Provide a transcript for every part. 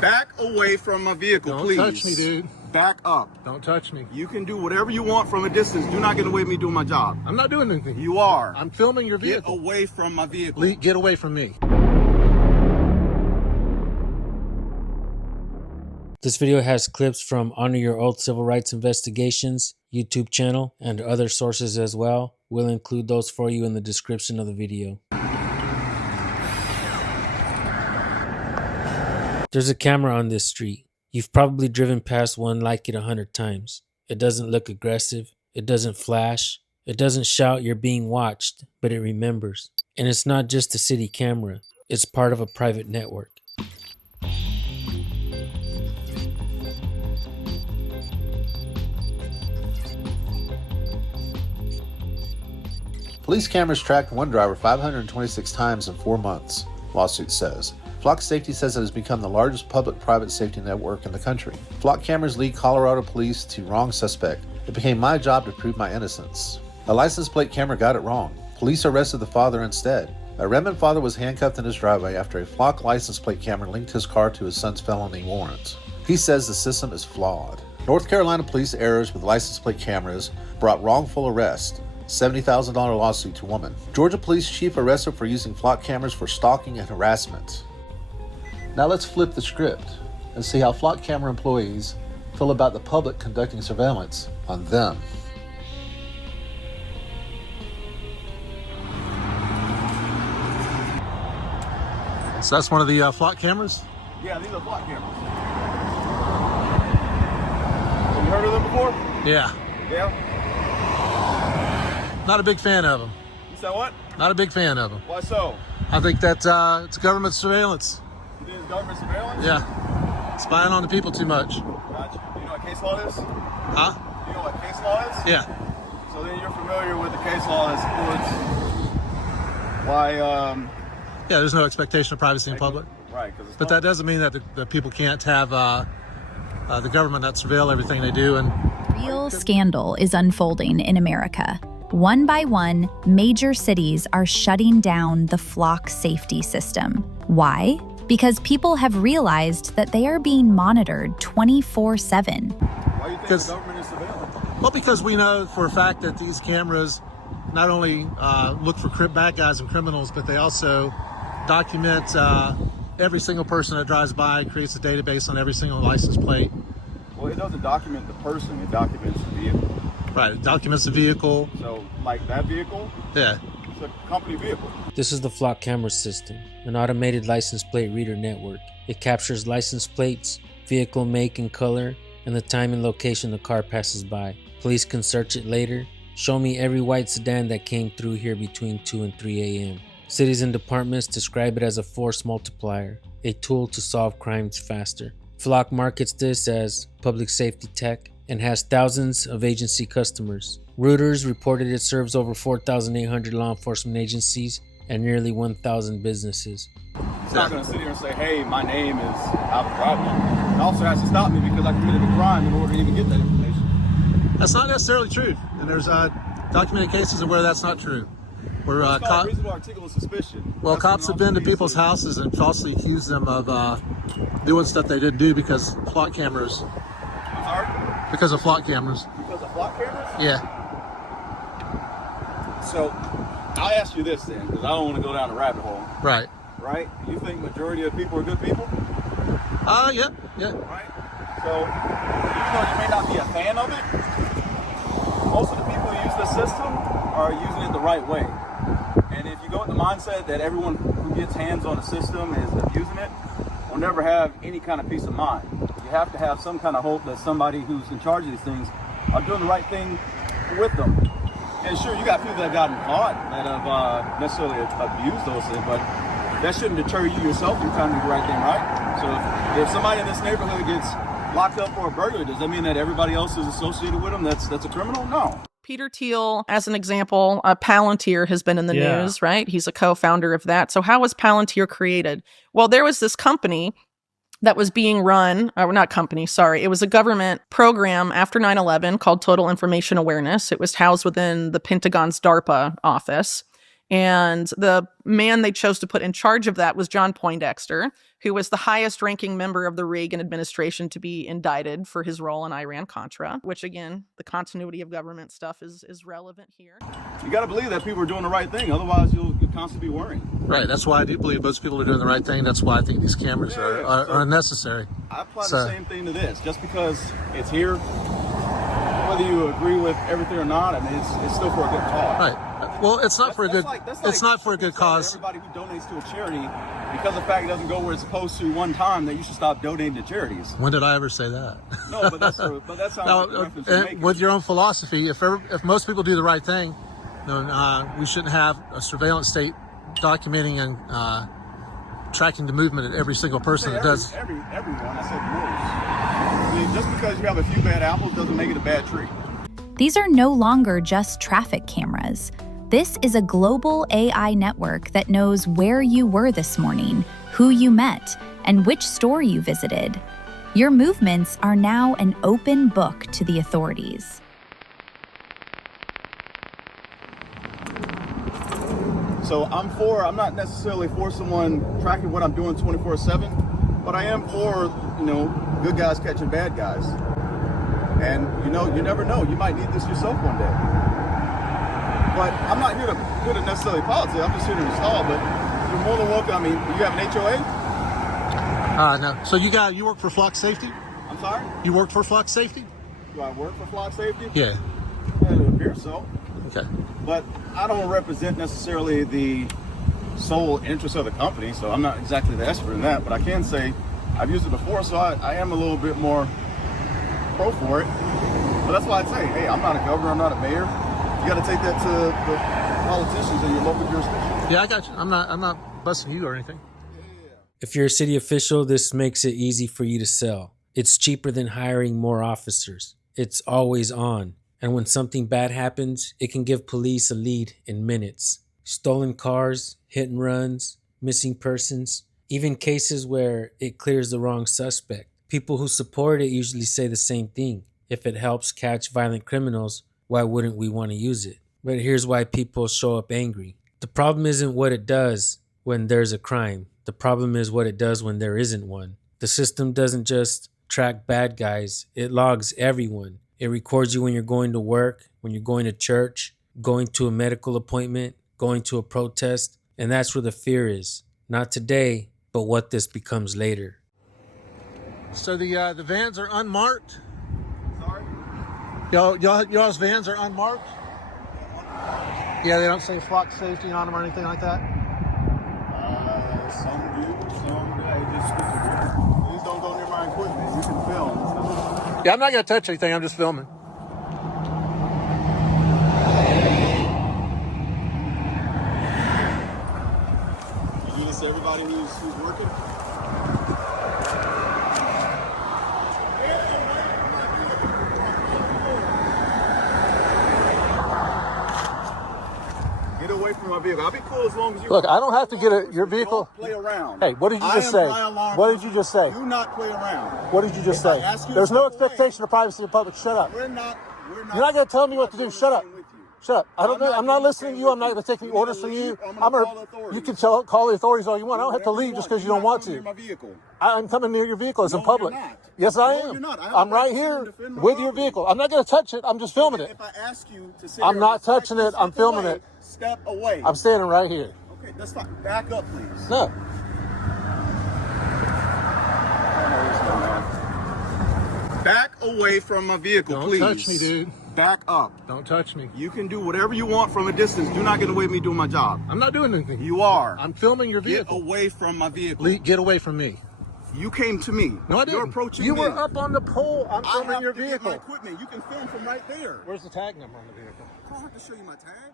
Back away from my vehicle, please. Don't touch me, dude. Back up. Don't touch me. You can do whatever you want from a distance. Do not get away from me doing my job. I'm not doing anything. You are. I'm filming your vehicle. Get away from my vehicle. Get away from me. This video has clips from Honor Your Oath Civil Rights Investigations YouTube channel and other sources as well. We'll include those for you in the description of the video. There's a camera on this street. You've probably driven past one like it 100 times. It doesn't look aggressive. It doesn't flash. It doesn't shout you're being watched, but it remembers. And it's not just a city camera. It's part of a private network. Police cameras tracked one driver 526 times in 4 months, lawsuit says. Flock Safety says it has become the largest public-private safety network in the country. Flock cameras lead Colorado police to wrong suspect. It became my job to prove my innocence. A license plate camera got it wrong. Police arrested the father instead. A Redmond father was handcuffed in his driveway after a Flock license plate camera linked his car to his son's felony warrant. He says the system is flawed. North Carolina police errors with license plate cameras brought wrongful arrest. $70,000 lawsuit to woman. Georgia police chief arrested for using Flock cameras for stalking and harassment. Now let's flip the script and see how Flock camera employees feel about the public conducting surveillance on them. So that's one of the Flock cameras? Yeah, these are Flock cameras. Have you heard of them before? Yeah. Yeah? Not a big fan of them. You said what? Not a big fan of them. Why so? I think that it's government surveillance. You think it's government surveillance? Yeah. Spying on the people too much. Gotcha. Do you know what case law is? Huh? Do you know what case law is? Yeah. So then you're familiar with the case law that supports why, Yeah, there's no expectation of privacy in public. Right. But that doesn't mean that the people can't have the government not surveil everything they do. And real scandal is unfolding in America. One by one, major cities are shutting down the Flock safety system. Why? Because people have realized that they are being monitored 24/7. Why do you think the government is surveilling? Well, because we know for a fact that these cameras not only look for bad guys and criminals, but they also document every single person that drives by, creates a database on every single license plate. Well, it doesn't document the person, it documents the vehicle. Right, it documents the vehicle. So, like that vehicle? Yeah. It's a company vehicle. This is the Flock camera system, an automated license plate reader network. It captures license plates, vehicle make and color, and the time and location the car passes by. Police can search it later. Show me every white sedan that came through here between 2 and 3 a.m. Cities and departments describe it as a force multiplier, a tool to solve crimes faster. Flock markets this as public safety tech and has thousands of agency customers. Reuters reported it serves over 4,800 law enforcement agencies and nearly 1,000 businesses. It's not going to sit here and say, hey, my name is Albert Rodney. An officer has to stop me because I committed a crime in order to even get that information. That's not necessarily true. And there's documented cases of where that's not true. Where reasonable articulable suspicion. Well, cops have been to people's houses and falsely accused them of doing stuff they didn't do because Flock cameras. I'm sorry? Because of Flock cameras. Because of Flock cameras? Yeah. So, I'll ask you this then, because I don't want to go down a rabbit hole. Right. Right? You think majority of people are good people? Yeah. Right? So, even though you may not be a fan of it, most of the people who use the system are using it the right way. And if you go with the mindset that everyone who gets hands on the system is abusing it, will never have any kind of peace of mind. You have to have some kind of hope that somebody who's in charge of these things are doing the right thing with them. And sure, you got people that have gotten caught that have necessarily abused those things, but that shouldn't deter you yourself from trying to do the right thing, right? So if somebody in this neighborhood gets locked up for a burglary, does that mean that everybody else is associated with them that's a criminal? No. Peter Thiel, as an example, Palantir has been in the news, right? He's a co-founder of that. So how was Palantir created? Well, there was this company that was being run, or not company, sorry. It was a government program after 9/11 called Total Information Awareness. It was housed within the Pentagon's DARPA office. And the man they chose to put in charge of that was John Poindexter, who was the highest ranking member of the Reagan administration to be indicted for his role in Iran-Contra, which again, the continuity of government stuff is relevant here. You got to believe that people are doing the right thing. Otherwise, you'll constantly be worrying. Right. That's why I do believe most people are doing the right thing. That's why I think these cameras are unnecessary. I apply the same thing to this. Just because it's here, whether you agree with everything or not, I mean, it's still for a good cause. Right. Well, it's not for a good. It's not for a good cause. Everybody who donates to a charity, because the fact it doesn't go where it's supposed to one time, that you should stop donating to charities. When did I ever say that? No, but that's how with your own philosophy. If most people do the right thing, then we shouldn't have a surveillance state documenting and tracking the movement of every single person that does. Everyone. I said most. I mean, just because you have a few bad apples doesn't make it a bad tree. These are no longer just traffic cameras. This is a global AI network that knows where you were this morning, who you met, and which store you visited. Your movements are now an open book to the authorities. So I'm not necessarily for someone tracking what I'm doing 24/7, but I am for, good guys catching bad guys. And you never know, you might need this yourself one day. But I'm not here to necessarily politic. I'm just here to install. But you're more than welcome. I mean, you have an HOA? No. So you work for Flock Safety? I'm sorry? You work for Flock Safety? Do I work for Flock Safety? Yeah. It appears so. Okay. But I don't represent necessarily the sole interest of the company, so I'm not exactly the expert in that. But I can say I've used it before, so I am a little bit more pro for it. But that's why I'd say, hey, I'm not a governor, I'm not a mayor. You got to take that to the politicians in your local jurisdiction. Yeah, I got you. I'm not busting you or anything. If you're a city official, this makes it easy for you to sell. It's cheaper than hiring more officers. It's always on. And when something bad happens, it can give police a lead in minutes. Stolen cars, hit and runs, missing persons, even cases where it clears the wrong suspect. People who support it usually say the same thing. If it helps catch violent criminals, why wouldn't we want to use it? But here's why people show up angry. The problem isn't what it does when there's a crime. The problem is what it does when there isn't one. The system doesn't just track bad guys, it logs everyone. It records you when you're going to work, when you're going to church, going to a medical appointment, going to a protest, and that's where the fear is. Not today, but what this becomes later. So the vans are unmarked? Sorry? Y'all's vans are unmarked? Yeah, they don't say Flock Safety on them or anything like that? Some do, some just please don't go near my equipment. You can film. Yeah, I'm not going to touch anything. I'm just filming. You do this to everybody who's working? Get away from my vehicle. I'll be cool as long as you... Look, I don't have to get your vehicle. Don't play around. Hey, what did you just say? What did you just say? Do not play around. What did you just say? There's no expectation of privacy in public. Shut up. We're not You're not going to tell me what to do. Shut up. Shut up. I'm not listening to you. I'm not going to take any orders from you. You can call the authorities all you want. I don't have to leave just because you don't want to. I'm coming near your vehicle. It's in public. Yes, I am. I'm right here with your vehicle. I'm not going to touch it. I'm just filming it. If I ask you to sit I'm not touching it. I'm filming it. Step away. I'm standing right here. Okay, that's fine. Back up, please. No. Back away from my vehicle, please. Don't touch me, dude. Back up. Don't touch me. You can do whatever you want from a distance. Do not get away from me doing my job. I'm not doing anything. You are. I'm filming your vehicle. Get away from my vehicle. Get away from me. You came to me. No, I didn't. You're approaching you me. You were up on the pole. I'm filming your Get vehicle. my equipment. You can film from right there. Where's the tag number on the vehicle? I don't have to show you my tag.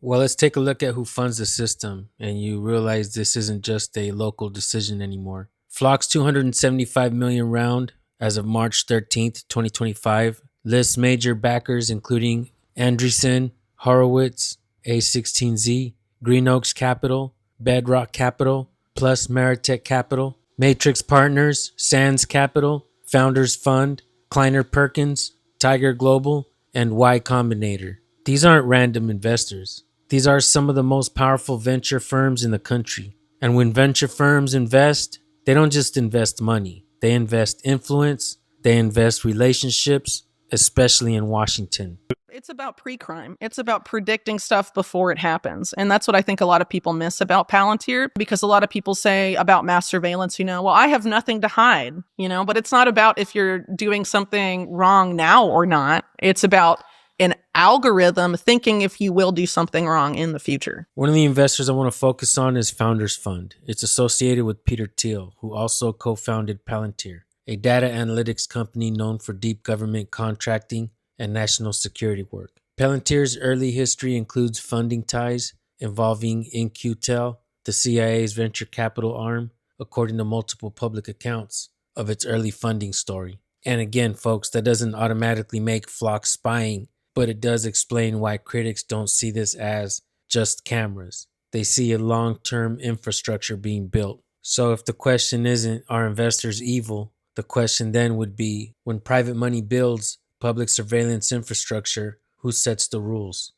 Well, let's take a look at who funds the system, and you realize this isn't just a local decision anymore. Flock's $275 million round, as of March 13th, 2025, lists major backers including Andreessen, Horowitz, A16Z, Green Oaks Capital, Bedrock Capital, Plus Meritech Capital, Matrix Partners, Sands Capital, Founders Fund, Kleiner Perkins, Tiger Global, and Y Combinator. These aren't random investors. These are some of the most powerful venture firms in the country. And when venture firms invest, they don't just invest money. They invest influence, they invest relationships, especially in Washington. It's about pre-crime. It's about predicting stuff before it happens. And that's what I think a lot of people miss about Palantir, because a lot of people say about mass surveillance, well, I have nothing to hide, but it's not about if you're doing something wrong now or not. It's about an algorithm thinking if you will do something wrong in the future. One of the investors I want to focus on is Founders Fund. It's associated with Peter Thiel, who also co-founded Palantir, a data analytics company known for deep government contracting and national security work. Palantir's early history includes funding ties involving In-Q-Tel, the CIA's venture capital arm, according to multiple public accounts of its early funding story. And again, folks, that doesn't automatically make Flock spying, but it does explain why critics don't see this as just cameras. They see a long-term infrastructure being built. So if the question isn't, are investors evil? The question then would be, when private money builds public surveillance infrastructure, who sets the rules?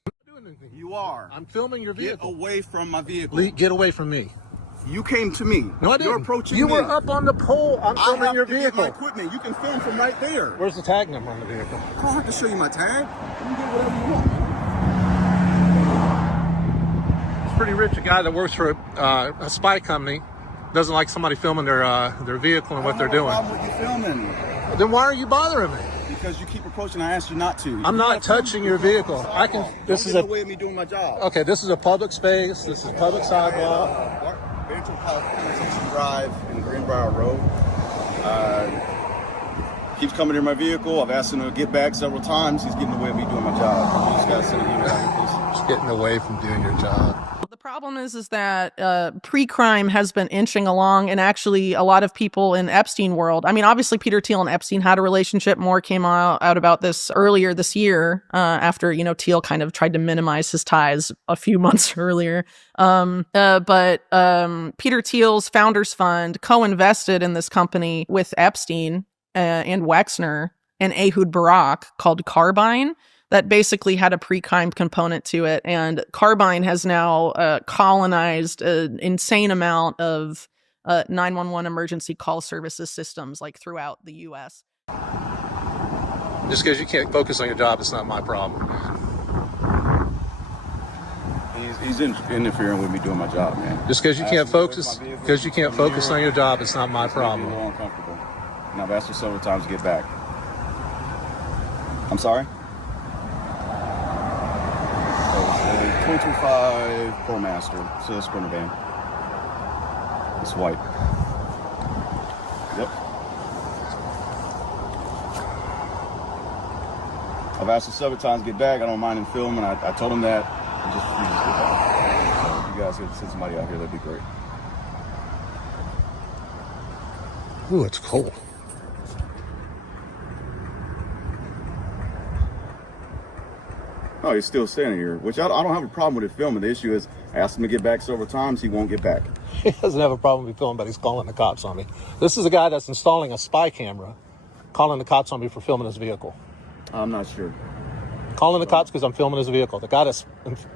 You are. I'm filming your vehicle. Get away from my vehicle. Get away from me. You came to me. No, I didn't. You're approaching You me. were up on the pole. I'm filming your vehicle. Get my equipment. You can film from right there. Where's the tag number on the vehicle? I don't have to show you my tag. You can get whatever you want. It's pretty rich. A guy that works for a spy company doesn't like somebody filming their vehicle and what they're doing. I don't have a problem with you filming. Then why are you bothering me? Because you keep approaching. I asked you not to. I'm not touching your vehicle. I can. This is a way of me doing my job. Okay, this is a public space. This is public sidewalk. Bantam Plantation Drive in Greenbrier Road. Keeps coming near my vehicle. I've asked him to get back several times. He's getting away with me doing my job. You just gotta send an email out here, please. Just getting away from doing your job. The problem is that pre-crime has been inching along, and actually a lot of people in Epstein world, I mean, obviously Peter Thiel and Epstein had a relationship. More came out about this earlier this year after, Thiel kind of tried to minimize his ties a few months earlier. But Peter Thiel's Founders Fund co-invested in this company with Epstein and Wexner and Ehud Barak called Carbine, that basically had a pre-crime component to it. And Carbine has now colonized an insane amount of 911 emergency call services systems throughout the U.S. Just because you can't focus on your job, it's not my problem. He's interfering with me doing my job, man. Just because you can't focus, on your job, it's not my problem. I'm a little uncomfortable. And I've asked you several times to get back. I'm sorry? 2025 ProMaster, so a Sprinter van. It's white. Yep. I've asked him several times to get back. I don't mind him filming. I told him that. He just get back. So if you guys could send somebody out here, that'd be great. Ooh, it's cold. Oh, he's still standing here, which I don't have a problem with it filming. The issue is I asked him to get back several times. He won't get back. He doesn't have a problem with me filming, but he's calling the cops on me. This is a guy that's installing a spy camera, calling the cops on me for filming his vehicle. I'm not sure. Calling the cops because I'm filming his vehicle. The guy that's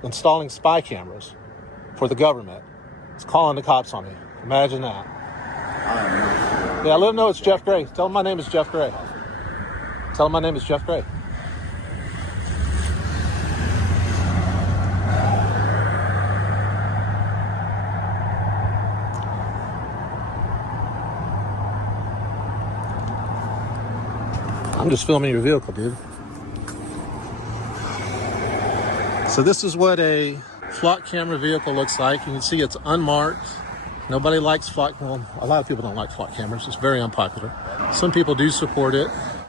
installing spy cameras for the government is calling the cops on me. Imagine that. I'm not sure. Yeah, let him know it's Jeff Gray. Tell him my name is Jeff Gray. Tell him my name is Jeff Gray. I'm just filming your vehicle, dude. So this is what a flock camera vehicle looks like. You can see it's unmarked. Nobody likes flock. Well, a lot of people don't like flock cameras. It's very unpopular. Some people do support it.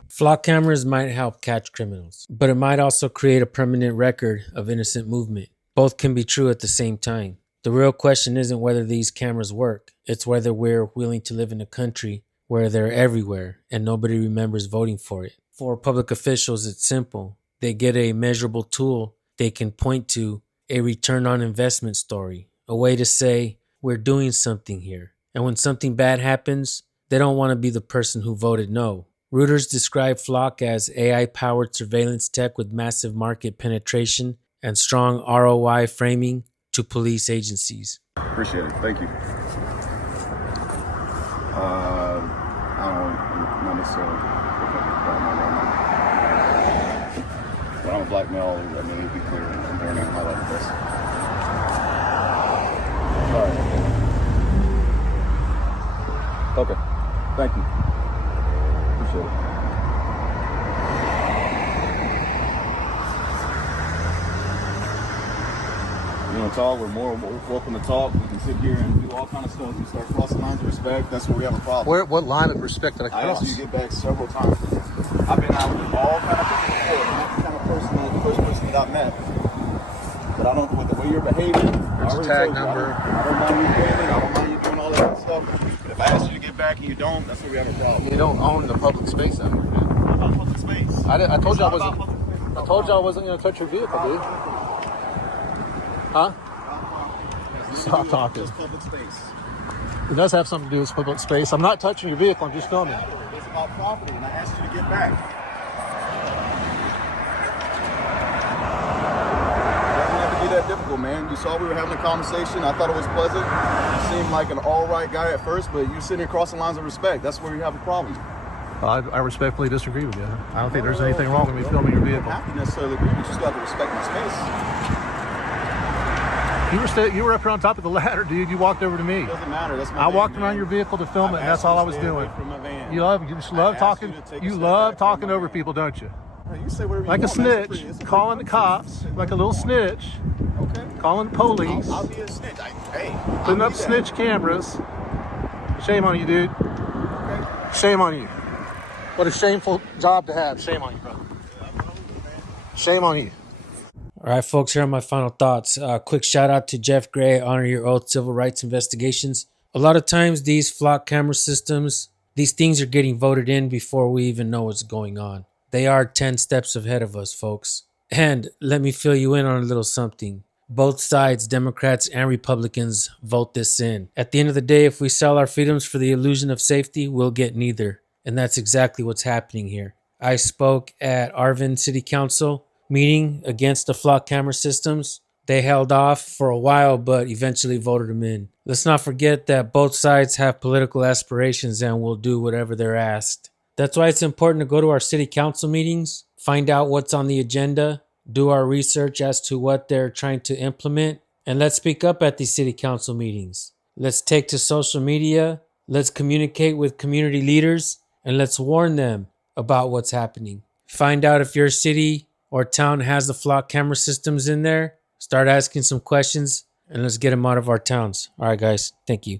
Flock cameras might help catch criminals, but it might also create a permanent record of innocent movement. Both can be true at the same time. The real question isn't whether these cameras work. It's whether we're willing to live in a country where they're everywhere and nobody remembers voting for it. For public officials, it's simple. They get a measurable tool they can point to, a return on investment story, a way to say, we're doing something here. And when something bad happens, they don't want to be the person who voted no. Reuters describe Flock as AI-powered surveillance tech with massive market penetration and strong ROI framing to police agencies. Appreciate it. Thank you. Not necessarily. But I'm a black male. I mean, it'd be clear. I'm born in highlighted this. Sorry. Okay. Thank you. Appreciate it. You want to talk? We're welcome to talk. We can sit here and do all kind of stuff. You start crossing lines of respect. That's where we have a problem. What line of respect did I cross? I asked you to get back several times. I've been out with all kind of people before. I'm not the kind of person, the first person that I met. But I don't know, with the way you're behaving. There's a tag number. I don't mind you behaving. I don't mind you doing all that kind of stuff. But if I ask you to get back and you don't, that's where we have a problem. You don't own the public space ever. What about public space? I told you I wasn't going to touch your vehicle, dude. Huh? Stop talking. Just public space. It does have something to do with public space. I'm not touching your vehicle. I'm just filming. It's about property, and I asked you to get back. Doesn't have to be that difficult, man. You saw we were having a conversation. I thought it was pleasant. You seemed like an all right guy at first, but you're sitting here crossing lines of respect. That's where you have a problem. I respectfully disagree with you. I don't think there's anything wrong with me filming your vehicle. I don't have to necessarily agree. You just got to respect my space. You were up here on top of the ladder, dude. You walked over to me. It doesn't matter. That's my I walked van, around your vehicle to film it, and that's all I was doing. You just love talking. You love talking over people, don't you? You say whatever you like want, a snitch, calling the cops, like a little snitch. Okay. Calling the police. I'll be a snitch. Putting up snitch cameras. Shame on you, dude. Okay. Shame on you. What a shameful job to have. Shame on you, brother. Shame on you. All right, folks, here are my final thoughts. Quick shout out to Jeff Gray, Honor Your Oath Civil Rights Investigations. A lot of times these flock camera systems, these things are getting voted in before we even know what's going on. They are 10 steps ahead of us, folks. And let me fill you in on a little something. Both sides, Democrats and Republicans, vote this in. At the end of the day, if we sell our freedoms for the illusion of safety, we'll get neither. And that's exactly what's happening here. I spoke at Arvin City Council meeting against the flock camera systems. They held off for a while, but eventually voted them in. Let's not forget that both sides have political aspirations and will do whatever they're asked. That's why it's important to go to our city council meetings, find out what's on the agenda, do our research as to what they're trying to implement, and let's speak up at these city council meetings. Let's take to social media, let's communicate with community leaders, and let's warn them about what's happening. Find out if your city or town has the flock camera systems in there. Start asking some questions and let's get them out of our towns. All right, guys. Thank you.